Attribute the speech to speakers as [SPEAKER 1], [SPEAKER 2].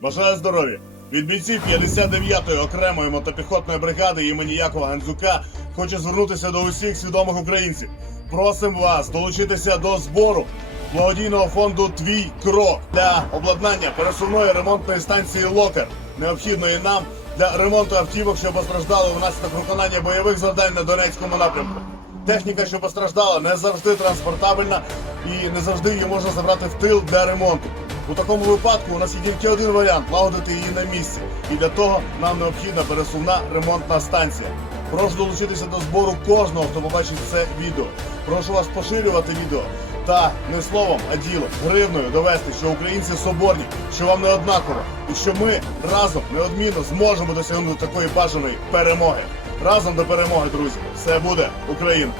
[SPEAKER 1] Бажаю здоров'я! Від бійців 59-ї окремої мотопіхотної бригади імені Якова Гандзюка хочу звернутися до усіх свідомих українців. Просимо вас долучитися до збору благодійного фонду Твій крок для обладнання пересувної ремонтної станції Локер, необхідної нам для ремонту автівок, що постраждали внаслідок виконання бойових завдань на Донецькому напрямку. Техніка, що постраждала, не завжди транспортабельна і не завжди її можна забрати в тил для ремонту. У такому випадку у нас є тільки один варіант лагодити її на місці. І для того нам необхідна пересувна ремонтна станція. Прошу долучитися до збору кожного, хто побачить це відео. Прошу вас поширювати відео та не словом, а ділом, гривною довести, що українці соборні, що вам не однаково, і що ми разом неодмінно зможемо досягнути такої бажаної перемоги. Разом до перемоги, друзі! Все буде Україна!